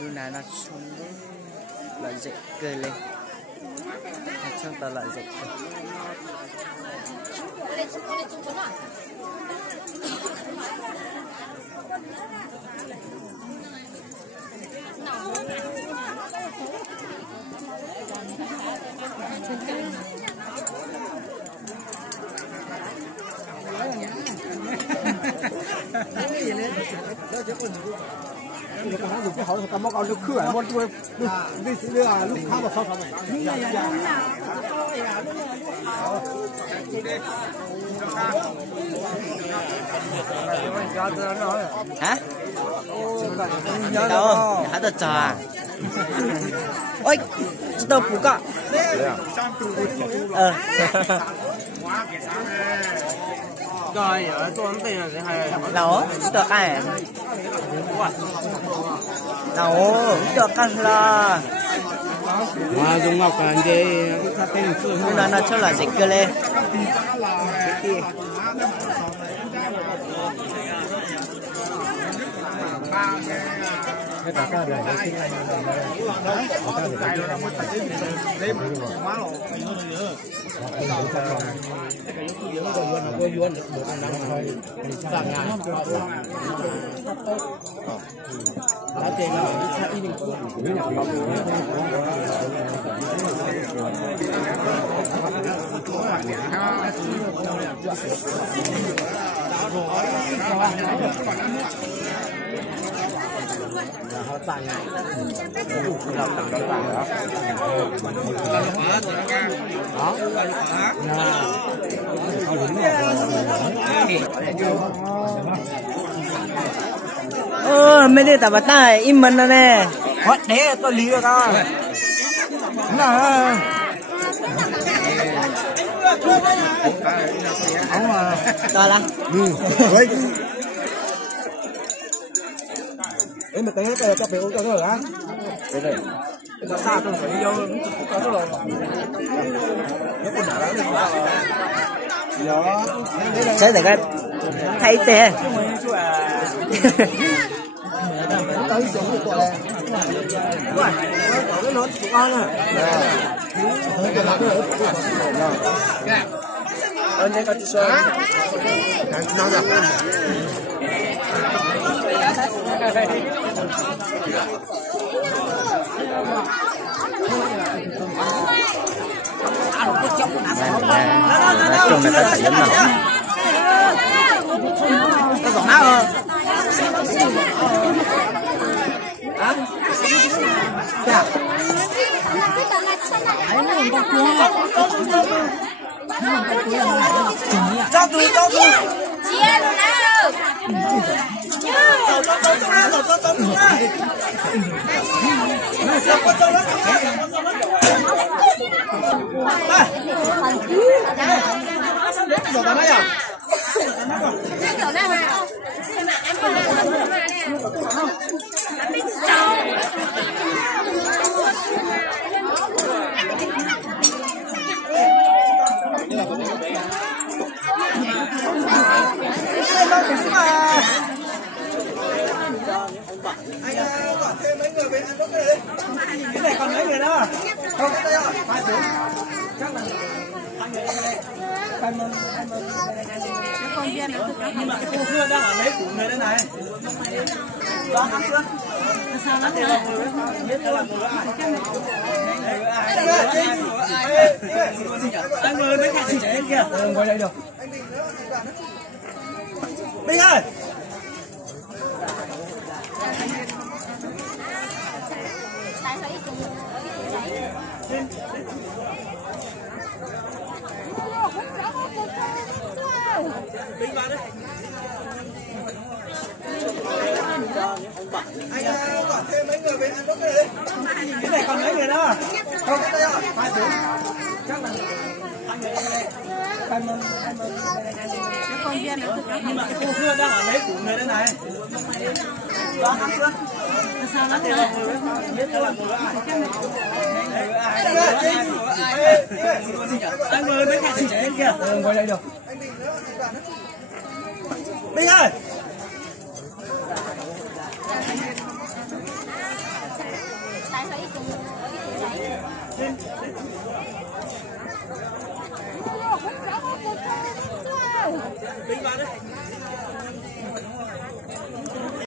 Luna nó xuống loại dậy cười lên trong tàu loại dậy你干啥都不好，干嘛搞这可爱？我这这啊，路看到少少没？hả? Đâu? Hả tao chờ à? Ôi, tao phụ cọ. Rồi, ở tôi ấn tiền là sẽ hay. Đâu? Được ai? Đâu? Được ăn là. Mà dùng ngọc là gì? Tên phương. Nên nó cho là dịch cơ lên. cái cả cái này cái này họ tặng này, họ tặng đó tặng đó, mấy đứa tập tay im mình rồi nè, hết đấy tôi lý được à, là không mà, to lắm, em mà thấy cái cho biểu cho rồi á, cái này, cái xa tôi phải đi vô, có rồi, nó còn đã được rồi, sẽ là cái thay tiền, tới xuống cái quả này, cái nón của con này, anh ấy có chỉ số, nó ra. nói chung là phải giống nào nó còn áo hơn cho tôi chị em nào anh gọi thêm mấy người về ăn lúc này đi. Cái này còn mấy người nữa không cái đây rồi hai bốn chắc là hai người đây nhưng mà cái cô kia đang ở lấy của người đây này đó ăn chưa sao nó biết là người anh mời mấy cái trẻ kia ngồi đây được Minh ơi Minh vào đây anh gọi thêm mấy người về ăn lúc này đi. Cái này còn mấy người nữa không cái đây rồi hai bốn chắc là hai người đây nhưng mà cái cô kia đang ở lấy của người đây này đó ăn chưa Anh ngồi với cả chị trẻ kia. Ngồi đây được. Minh ơi. Minh vào đây.